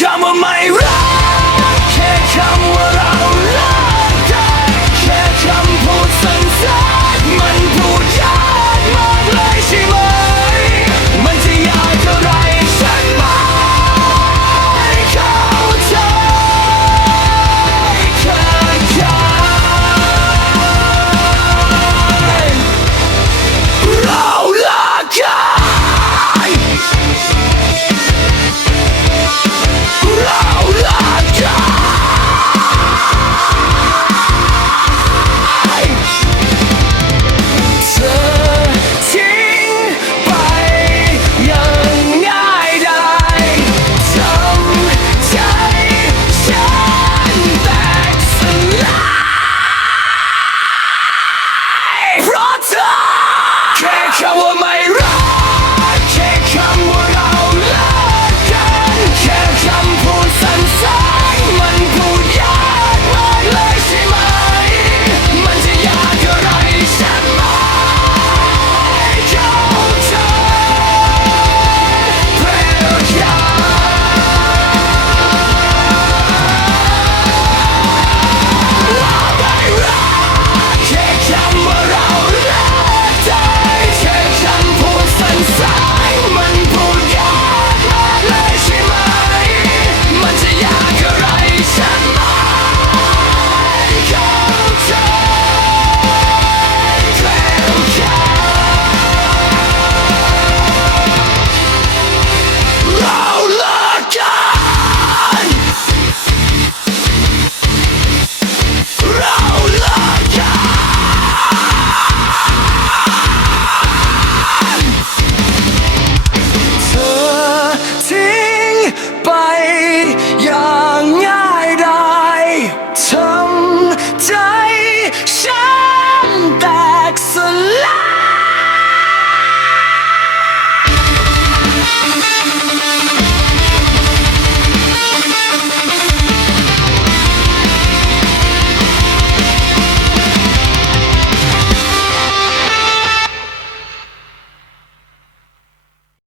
Come on, Ciało my.